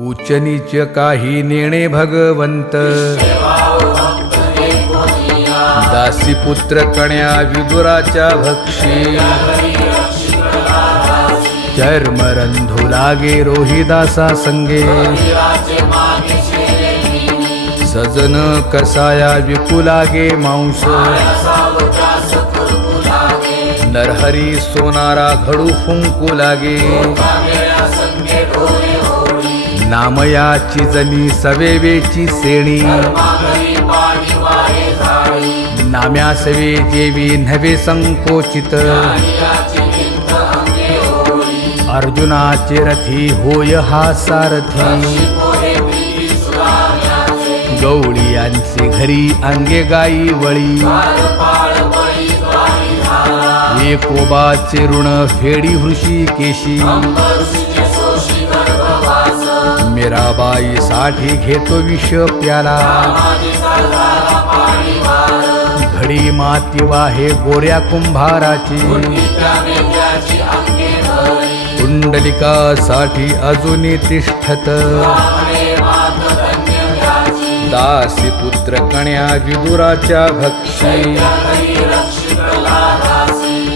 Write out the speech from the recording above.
उच्च नीच काही नेणे भगवंत. दासी पुत्र कण्या विदुराच्या भक्षी. चर्मरंधू लागे रोहिदासा संगे. सजन कसाया विकू लागे मांस. नरहरी सोनारा घडू फुंकू लागे. नामयाची जनी सवेवेची सेणी. नाम्या सवे देवी नव्हे संकोचित. अर्जुनाचे रथी होय हा सारथी. गवळी यांचे घरी अंगे गाई वळी. एकोबाचे ऋण फेडी हृषी केशी मीराबाई साठी घेतो विष प्याला. घडी माती वाहे गोऱ्या कुंभाराची. कुंडलिकासाठी अजूनही तिष्ठत. दासी पुत्र कण्या विदुराच्या भक्षी.